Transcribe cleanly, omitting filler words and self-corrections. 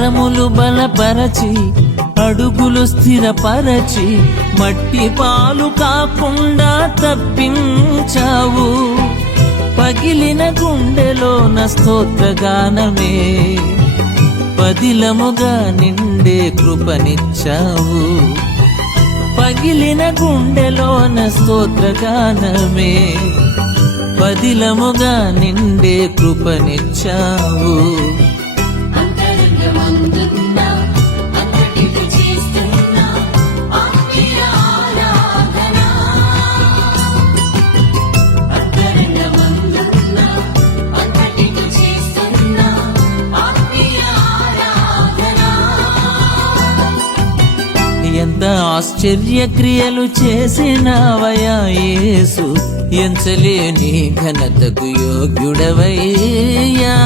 కరములు బలపరచి అడుగులు స్థిరపరచి మట్టి పాలు కాకుండా తప్పించావు. పగిలిన గుండెలోన స్తోత్రగానమే పదిలముగా నిండే కృపనిచ్చావు. పగిలిన గుండెలోన స్తోత్రగానమే పదిలముగా నిండే కృపనిచ్చావు. ఎంత ఆశ్చర్య క్రియలు చేసినావయ్యా యేసు, ఎంచలేని ఘనతకు యోగ్యుడవయ్యా.